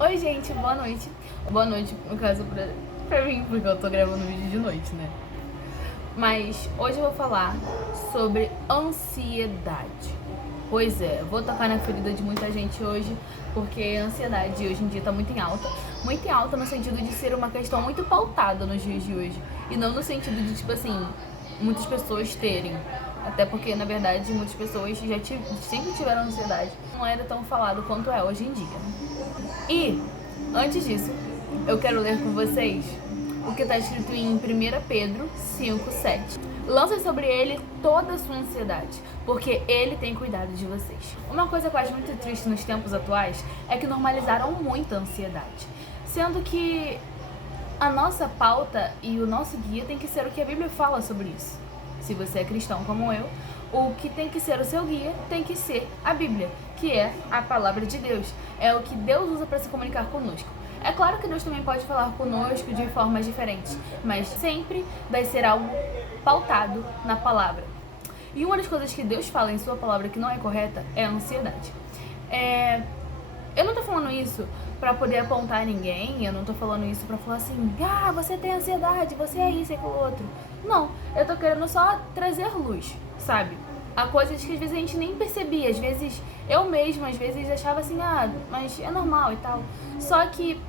Oi, gente, boa noite. Boa noite, no caso, pra mim, porque eu tô gravando vídeo de noite, né? Mas hoje eu vou falar sobre ansiedade. Pois é, vou tocar na ferida de muita gente hoje, porque a ansiedade hoje em dia tá muito em alta no sentido de ser uma questão muito pautada nos dias de hoje, e não no sentido de, tipo assim, muitas pessoas terem. Até porque, na verdade, muitas pessoas sempre tiveram ansiedade. Não era tão falado quanto é hoje em dia. E, antes disso, eu quero ler com vocês o que está escrito em 1 Pedro 5:7. Lancem sobre ele toda a sua ansiedade, porque ele tem cuidado de vocês. Uma coisa que eu acho muito triste nos tempos atuais é que normalizaram muito a ansiedade, sendo que a nossa pauta e o nosso guia tem que ser o que a Bíblia fala sobre isso. Se você é cristão como eu, o que tem que ser o seu guia tem que ser a Bíblia, que é a palavra de Deus. É o que Deus usa para se comunicar conosco. É claro que Deus também pode falar conosco de formas diferentes, mas sempre vai ser algo pautado na palavra. E uma das coisas que Deus fala em sua palavra que não é correta é a ansiedade. Eu não tô falando isso pra poder apontar ninguém, eu não tô falando isso pra falar assim, você tem ansiedade, você é isso e aquilo outro. Não, eu tô querendo só trazer luz, sabe? Há coisas que às vezes a gente nem percebia, às vezes eu mesma, às vezes achava assim, mas é normal e tal. Só que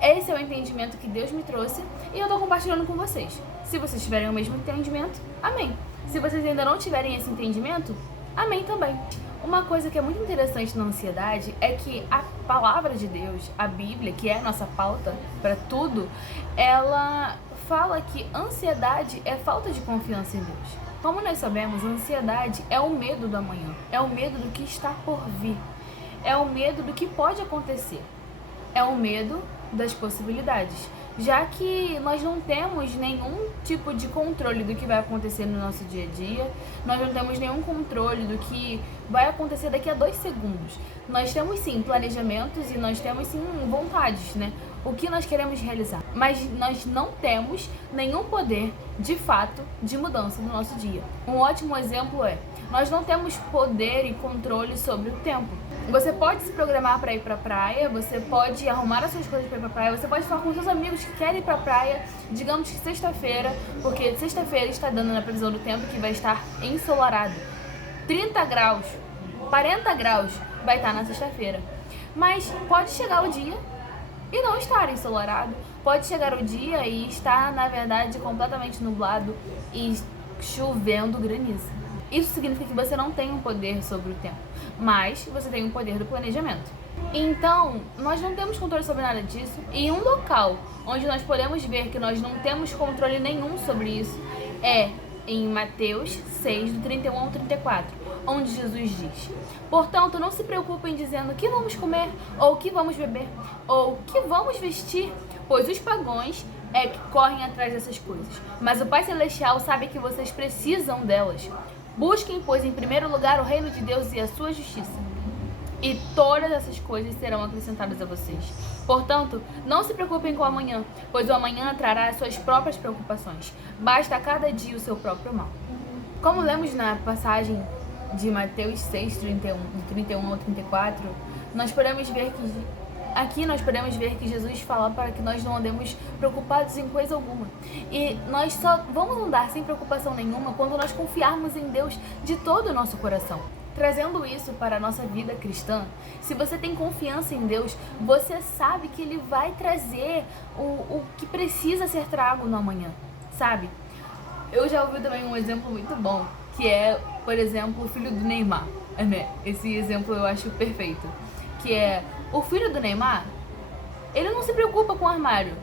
esse é o entendimento que Deus me trouxe e eu tô compartilhando com vocês. Se vocês tiverem o mesmo entendimento, amém. Se vocês ainda não tiverem esse entendimento, amém também. Uma coisa que é muito interessante na ansiedade é que a palavra de Deus, a Bíblia, que é a nossa pauta para tudo, ela fala que ansiedade é falta de confiança em Deus. Como nós sabemos, a ansiedade é o medo do amanhã, é o medo do que está por vir, é o medo do que pode acontecer, é o medo das possibilidades. Já que nós não temos nenhum tipo de controle do que vai acontecer no nosso dia a dia, nós não temos nenhum controle do que vai acontecer daqui a 2 segundos. Nós temos sim planejamentos e nós temos sim vontades, né? O que nós queremos realizar. Mas nós não temos nenhum poder, de fato, de mudança no nosso dia. Um ótimo exemplo é, nós não temos poder e controle sobre o tempo. Você pode se programar para ir pra praia, você pode arrumar as suas coisas para ir pra praia, você pode falar com seus amigos que querem ir pra praia, digamos que sexta-feira, porque sexta-feira está dando na previsão do tempo que vai estar ensolarado. 30 graus, 40 graus vai estar na sexta-feira. Mas pode chegar o dia e não estar ensolarado. Pode chegar o dia e estar, na verdade, completamente nublado e chovendo granizo. Isso significa que você não tem um poder sobre o tempo, mas você tem o poder do planejamento. Então, nós não temos controle sobre nada disso, e um local onde nós podemos ver que nós não temos controle nenhum sobre isso é em Mateus 6, do 31 ao 34, onde Jesus diz: portanto, não se preocupem dizendo o que vamos comer, ou o que vamos beber, ou o que vamos vestir, pois os pagãos é que correm atrás dessas coisas, mas o Pai Celestial sabe que vocês precisam delas. Busquem, pois, em primeiro lugar o reino de Deus e a sua justiça, e todas essas coisas serão acrescentadas a vocês. Portanto, não se preocupem com o amanhã, pois o amanhã trará as suas próprias preocupações. Basta a cada dia o seu próprio mal. Como lemos na passagem de Mateus 6, do 31 ao 34, nós podemos ver que Jesus fala para que nós não andemos preocupados em coisa alguma. E nós só vamos andar sem preocupação nenhuma quando nós confiarmos em Deus de todo o nosso coração. Trazendo isso para a nossa vida cristã, se você tem confiança em Deus, você sabe que Ele vai trazer o que precisa ser trago no amanhã, sabe? Eu já ouvi também um exemplo muito bom, que é, por exemplo, o filho do Neymar, né? Esse exemplo eu acho perfeito, que é o filho do Neymar, ele não se preocupa com o armário,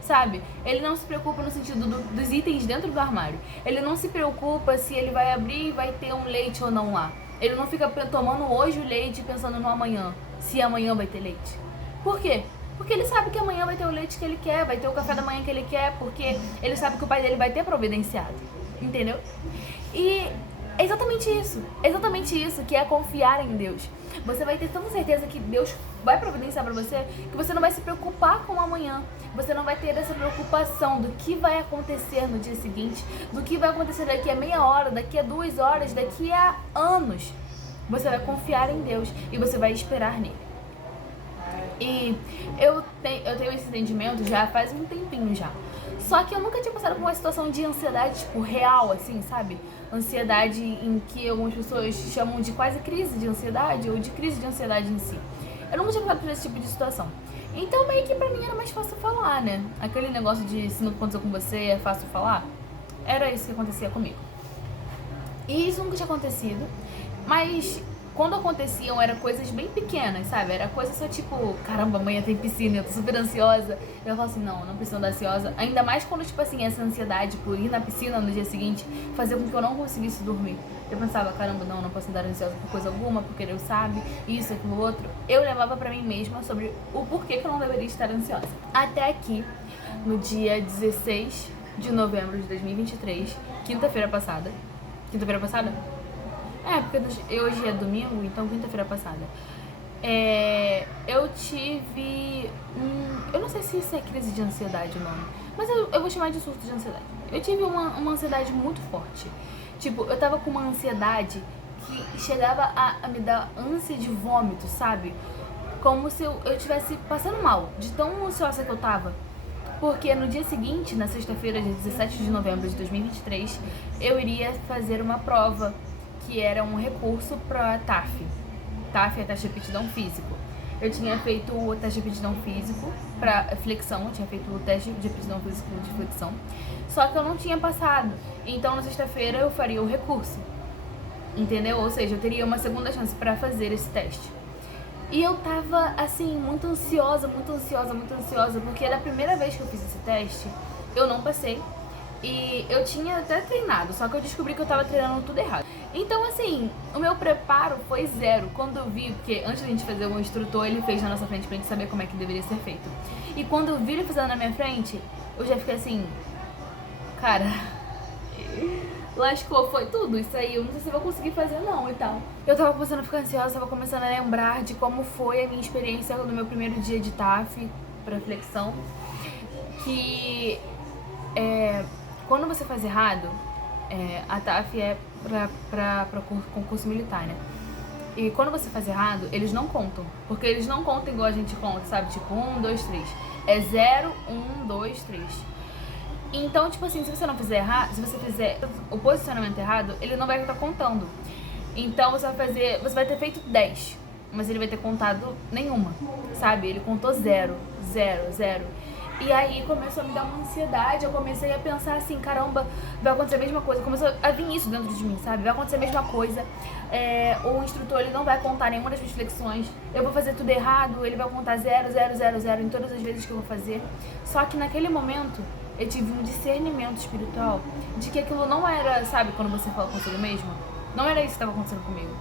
sabe? Ele não se preocupa no sentido dos itens dentro do armário. Ele não se preocupa se ele vai abrir e vai ter um leite ou não lá. Ele não fica tomando hoje o leite pensando no amanhã, se amanhã vai ter leite. Por quê? Porque ele sabe que amanhã vai ter o leite que ele quer, vai ter o café da manhã que ele quer, porque ele sabe que o pai dele vai ter providenciado, entendeu? E é exatamente isso que é confiar em Deus. Você vai ter tanta certeza que Deus vai providenciar para você, que você não vai se preocupar com o amanhã. Você não vai ter essa preocupação do que vai acontecer no dia seguinte, do que vai acontecer daqui a meia hora, daqui a 2 horas, daqui a anos. Você vai confiar em Deus e você vai esperar nele. E eu tenho esse entendimento já faz um tempinho já. Só que eu nunca tinha passado por uma situação de ansiedade, tipo, real, assim, sabe? Ansiedade em que algumas pessoas chamam de quase crise de ansiedade ou de crise de ansiedade em si. Eu nunca tinha passado por esse tipo de situação. Então meio que pra mim era mais fácil falar, né? Aquele negócio de se não aconteceu com você é fácil falar. Era isso que acontecia comigo. E isso nunca tinha acontecido, mas quando aconteciam eram coisas bem pequenas, sabe? Era coisa só tipo, caramba, amanhã tem piscina, eu tô super ansiosa. Eu falo assim, não preciso andar ansiosa. Ainda mais quando, tipo assim, essa ansiedade por ir na piscina no dia seguinte fazia com que eu não conseguisse dormir. Eu pensava, caramba, não posso andar ansiosa por coisa alguma, porque Deus sabe, isso, aquilo, outro. Eu levava pra mim mesma sobre o porquê que eu não deveria estar ansiosa. Até aqui, no dia 16 de novembro de 2023, quinta-feira passada. Quinta-feira passada? É, porque hoje é domingo, então quinta-feira passada. Eu tive eu não sei se isso é crise de ansiedade o nome, mas eu vou chamar de surto de ansiedade. Eu tive uma ansiedade muito forte. Tipo, eu tava com uma ansiedade que chegava a me dar ânsia de vômito, sabe? Como se eu estivesse passando mal, de tão ansiosa que eu tava. Porque no dia seguinte, na sexta-feira, dia 17 de novembro de 2023, eu iria fazer uma prova, que era um recurso para TAF. TAF é teste de aptidão físico. Eu tinha feito o teste de aptidão físico para flexão, eu tinha feito o teste de aptidão físico de flexão, só que eu não tinha passado. Então na sexta-feira eu faria o recurso, entendeu? Ou seja, eu teria uma segunda chance para fazer esse teste. E eu tava, assim, muito ansiosa, porque era a primeira vez que eu fiz esse teste, eu não passei. E eu tinha até treinado, só que eu descobri que eu tava treinando tudo errado. Então, assim, o meu preparo foi zero. Quando eu vi, porque antes da gente fazer, o instrutor, ele fez na nossa frente pra gente saber como é que deveria ser feito. E quando eu vi ele fazendo na minha frente, eu já fiquei assim, cara, lascou, foi tudo isso aí, eu não sei se eu vou conseguir fazer não e tal. Eu tava começando a ficar ansiosa, tava começando a lembrar de como foi a minha experiência no meu primeiro dia de TAF pra flexão. Que quando você faz errado, a TAF é pra concurso militar, né? E quando você faz errado, eles não contam. Porque eles não contam igual a gente conta, sabe? Tipo, 1, 2, 3. É 0, 1, 2, 3. Então, tipo assim, se você não fizer errado, se você fizer o posicionamento errado, ele não vai estar contando. Então você vai ter feito 10, mas ele vai ter contado nenhuma, sabe? Ele contou 0, 0, 0. E aí começou a me dar uma ansiedade, eu comecei a pensar assim, caramba, vai acontecer a mesma coisa. Começou a vir isso dentro de mim, sabe? Vai acontecer a mesma coisa. O instrutor, ele não vai contar nenhuma das minhas flexões. Eu vou fazer tudo errado, ele vai contar 0, 0, 0, 0 em todas as vezes que eu vou fazer. Só que naquele momento, eu tive um discernimento espiritual de que aquilo não era, sabe, quando você fala consigo mesmo? Não era isso que estava acontecendo comigo.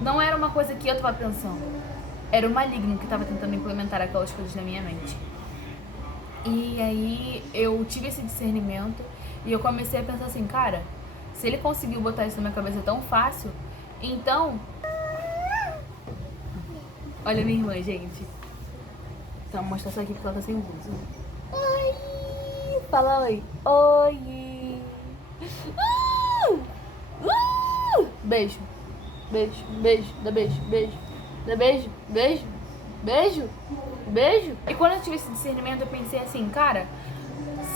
Não era uma coisa que eu estava pensando. Era o maligno que estava tentando implementar aquelas coisas na minha mente. E aí eu tive esse discernimento e eu comecei a pensar assim, cara, se ele conseguiu botar isso na minha cabeça tão fácil, então... Olha minha irmã, gente. Então, vou mostrar isso aqui porque ela tá sem blusa. Oi! Fala oi. Oi! Beijo. Beijo, beijo, dá beijo, beijo. Dá beijo, beijo, beijo, beijo. E quando eu tive esse discernimento, eu pensei assim, cara,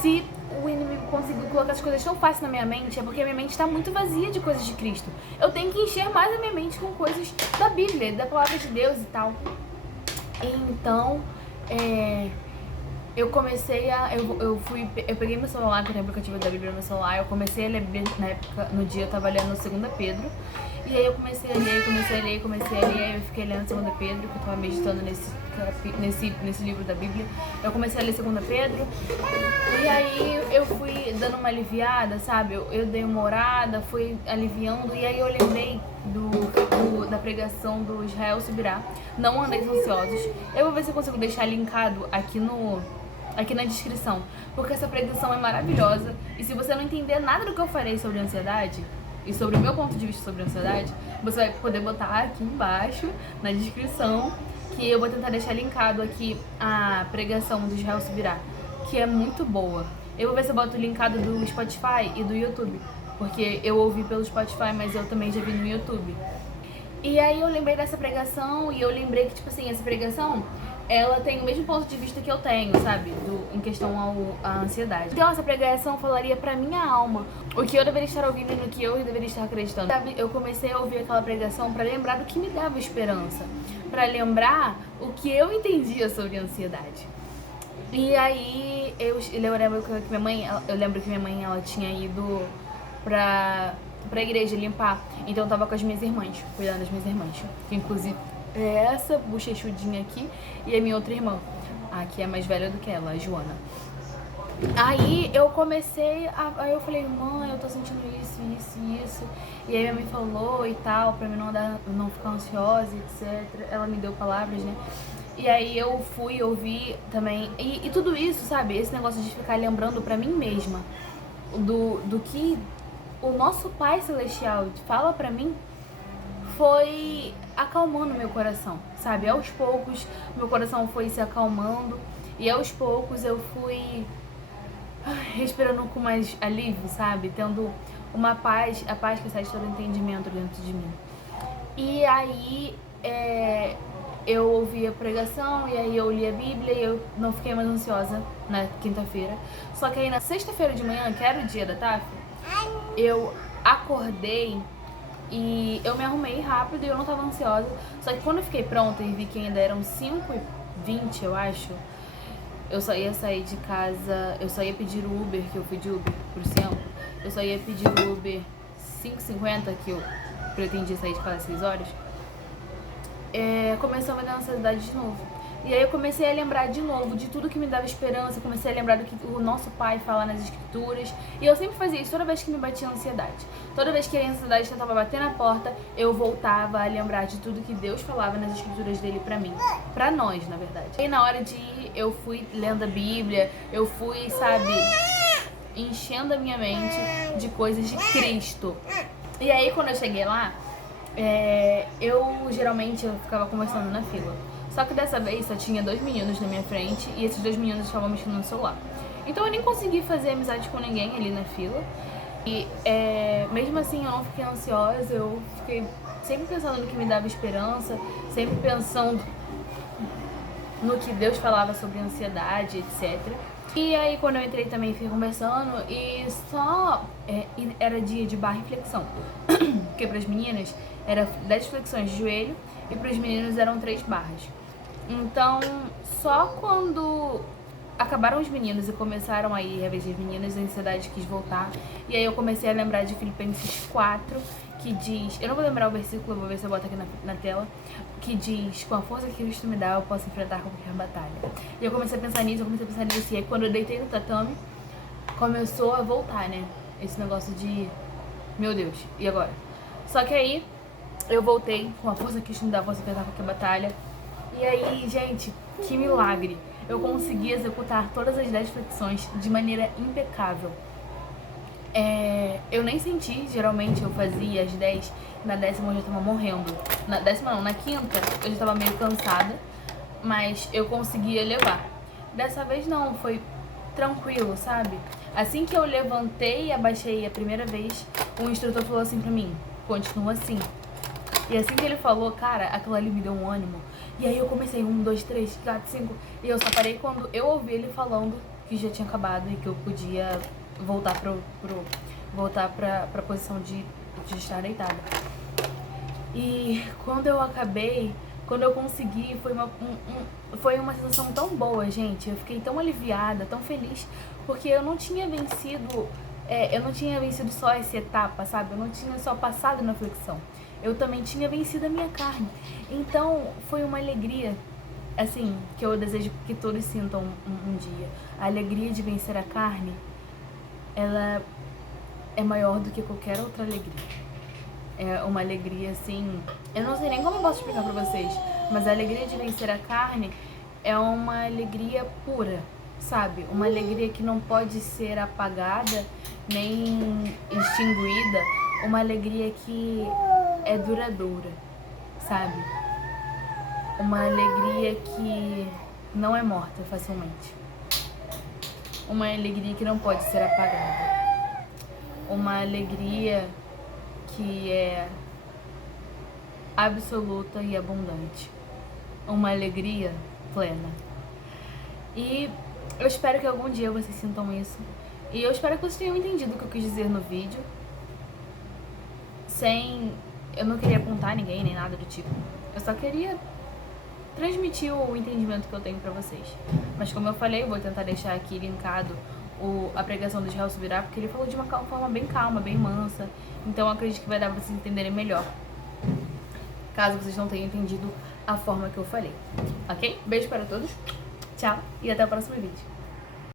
se o inimigo conseguiu colocar as coisas tão fácil na minha mente, é porque a minha mente tá muito vazia de coisas de Cristo. Eu tenho que encher mais a minha mente com coisas da Bíblia, da palavra de Deus e tal. Então, eu comecei eu peguei meu celular, que tem o aplicativo da Bíblia no meu celular, eu comecei a ler, na época, no dia eu tava lendo 2 Pedro, e aí eu comecei a ler, aí eu fiquei lendo 2 Pedro, que eu tava meditando nesse livro da Bíblia, eu comecei a ler 2 Pedro, e aí eu fui dando uma aliviada, sabe, eu dei uma orada, fui aliviando, e aí eu lembrei da pregação do Israel Subirá, Não Andeis Ansiosos. Eu vou ver se eu consigo deixar linkado aqui na descrição, porque essa pregação é maravilhosa, e se você não entender nada do que eu falei sobre ansiedade, e sobre o meu ponto de vista sobre ansiedade, você vai poder botar aqui embaixo, na descrição, que eu vou tentar deixar linkado aqui a pregação do Israel Subirá, que é muito boa. Eu vou ver se eu boto linkado do Spotify e do YouTube, porque eu ouvi pelo Spotify, mas eu também já vi no YouTube. E aí eu lembrei dessa pregação, e eu lembrei que, tipo assim, essa pregação ela tem o mesmo ponto de vista que eu tenho, sabe? Em questão à ansiedade. Então essa pregação falaria pra minha alma o que eu deveria estar ouvindo e no que eu deveria estar acreditando. Sabe? Eu comecei a ouvir aquela pregação pra lembrar do que me dava esperança, pra lembrar o que eu entendia sobre ansiedade. E aí eu lembro que minha mãe ela tinha ido pra igreja limpar. Então eu tava com as minhas irmãs, cuidando das minhas irmãs. Que inclusive é essa bochechudinha aqui e a minha outra irmã. A que é mais velha do que ela, a Joana. Aí eu aí eu falei, mãe, eu tô sentindo isso. E aí minha mãe falou e tal, pra mim não ficar ansiosa, etc. Ela me deu palavras, né? E aí eu fui ouvir também. E tudo isso, sabe? Esse negócio de ficar lembrando pra mim mesma do que o nosso Pai Celestial fala pra mim, foi acalmando meu coração, sabe? Aos poucos, meu coração foi se acalmando. E aos poucos eu fui respirando com mais alívio, sabe? Tendo uma paz, a paz que sai de todo entendimento dentro de mim. E aí eu ouvi a pregação, e aí eu li a Bíblia, e eu não fiquei mais ansiosa na quinta-feira. Só que aí na sexta-feira de manhã, que era o dia da TAF, eu acordei e eu me arrumei rápido e eu não tava ansiosa. Só que quando eu fiquei pronta e vi que ainda eram 5h20, eu acho, eu só ia sair de casa, eu só ia pedir o Uber, que eu fui de Uber pro centro. Eu só ia pedir o Uber 5h50, que eu pretendia sair de casa às 6 horas. Começou a me dar ansiedade de novo. E aí eu comecei a lembrar de novo de tudo que me dava esperança, comecei a lembrar do que o nosso Pai fala nas Escrituras. E eu sempre fazia isso toda vez que me batia ansiedade. Toda vez que a ansiedade tentava bater na porta, eu voltava a lembrar de tudo que Deus falava nas Escrituras dele pra mim. Pra nós, na verdade. E na hora de ir, eu fui lendo a Bíblia, eu fui, sabe, enchendo a minha mente de coisas de Cristo. E aí quando eu cheguei lá, eu geralmente ficava conversando na fila. Só que dessa vez só tinha 2 meninos na minha frente e esses 2 meninos estavam mexendo no celular. Então eu nem consegui fazer amizade com ninguém ali na fila. E mesmo assim eu não fiquei ansiosa, eu fiquei sempre pensando no que me dava esperança, sempre pensando no que Deus falava sobre ansiedade, etc. E aí quando eu entrei também fui conversando e era dia de barra e flexão. Porque para as meninas era 10 flexões de joelho e para os meninos eram 3 barras. Então, só quando acabaram os meninos e começaram a ir a vez das meninas, a ansiedade quis voltar. E aí eu comecei a lembrar de Filipenses 4, que diz... Eu não vou lembrar o versículo, eu vou ver se eu boto aqui na tela. Que diz, com a força que Cristo me dá, eu posso enfrentar qualquer batalha. E eu comecei a pensar nisso, E aí quando eu deitei no tatame, começou a voltar, né? Esse negócio de... Meu Deus, e agora? Só que aí, eu voltei com a força que Cristo me dá, eu posso enfrentar qualquer batalha. E aí, gente, que milagre! Eu consegui executar todas as 10 flexões de maneira impecável. Eu nem senti, geralmente eu fazia as 10, na 10ª eu já tava morrendo. Na 10ª não, na 5ª eu já tava meio cansada, mas eu conseguia levar. Dessa vez não, foi tranquilo, sabe? Assim que eu levantei e abaixei a primeira vez, o instrutor falou assim pra mim, continua assim. E assim que ele falou, cara, aquilo ali me deu um ânimo. E aí eu comecei 1, 2, 3, 4, 5. E eu só parei quando eu ouvi ele falando que já tinha acabado e que eu podia voltar pra posição de estar deitada. E quando eu acabei, quando eu consegui, foi uma sensação tão boa, gente. Eu fiquei tão aliviada, tão feliz, porque eu não tinha vencido só essa etapa, sabe? Eu não tinha só passado na flexão. Eu também tinha vencido a minha carne. Então, foi uma alegria, assim, que eu desejo que todos sintam um dia. A alegria de vencer a carne, ela é maior do que qualquer outra alegria. É uma alegria, assim... Eu não sei nem como eu posso explicar pra vocês, mas a alegria de vencer a carne é uma alegria pura, sabe? Uma alegria que não pode ser apagada, nem extinguida. Uma alegria que é duradoura, sabe? Uma alegria que não é morta facilmente. Uma alegria que não pode ser apagada. Uma alegria que é absoluta e abundante. Uma alegria plena. E eu espero que algum dia vocês sintam isso. E eu espero que vocês tenham entendido o que eu quis dizer no vídeo. Eu não queria apontar ninguém, nem nada do tipo. Eu só queria transmitir o entendimento que eu tenho pra vocês. Mas como eu falei, eu vou tentar deixar aqui linkado a pregação do Israel Subirá, porque ele falou de uma forma bem calma, bem mansa. Então eu acredito que vai dar pra vocês entenderem melhor, caso vocês não tenham entendido a forma que eu falei. Ok? Beijo para todos, tchau e até o próximo vídeo.